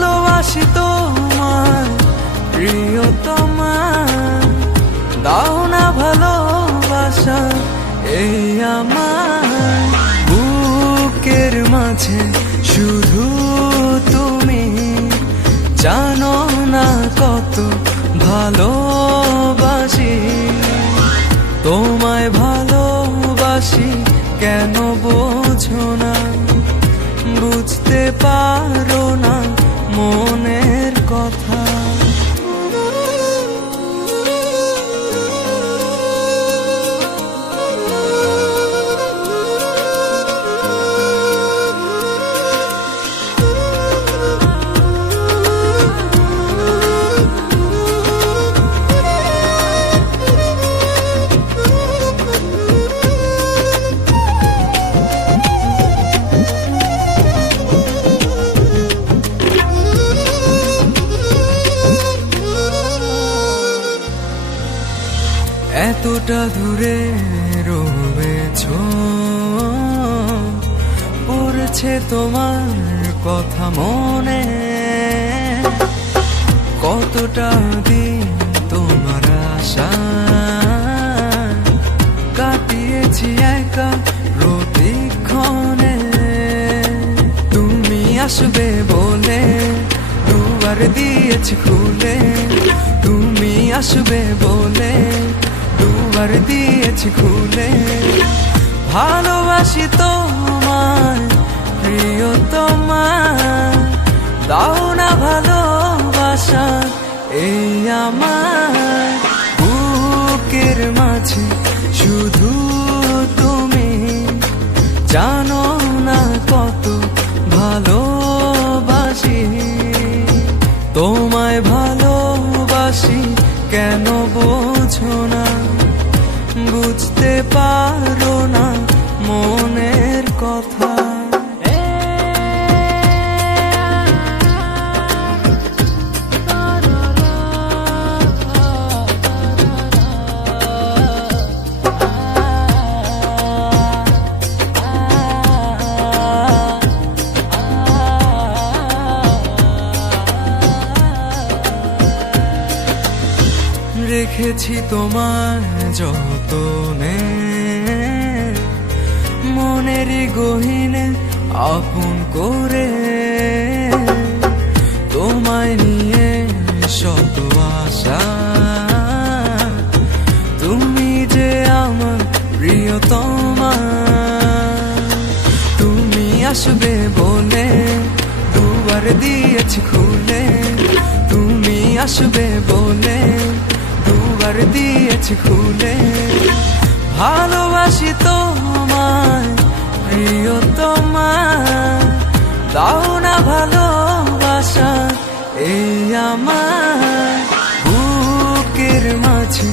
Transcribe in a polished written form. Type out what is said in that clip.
ভালোবাসি তোমায় প্রিয়তমা, দাও না ভালোবাসা এই আমার বুকের মাঝে শুধু তুমি, জানো না কত ভালোবাসি তোমায়, ভালোবাসি কেন বোঝো না, বুঝতে পারো না মনের কথা। এতটা দূরে রয়েছ, পড়ছে তোমার কথা মনে, কতটা দিন তোমার আশা কাটিয়েছি একা প্রতিক্ষণে। তুমি আসবে বলে দুয়ার দিয়েছি খুলে, তুমি আসবে বলে দুয়ার দিয়েছি খুলে, ভালোবাসি তোমায় প্রিয়তমা, দাও না ভালোবাসা এই আমার বুকের মাঝে শুধু তুমি, জানো না কত ভালোবাসি তোমায়, ভালোবাসি কেন বোঝো না, বুঝতে পারো না মনের কথা। রেখেছি তোমার যতনে, মনেরই গহীনে আপন করে, তোমায় নিয়ে শত আশা, তুমি যে আমার প্রিয়তমা, তুমি আসবে বলে দুয়ার দিয়েছি খুলে, তুমি আসবে বলে দুয়ার দিয়েছি খুলে, ভালোবাসি তোমায় প্রিয়তমা, দাও না ভালোবাসা এই আমার বুকের মাঝে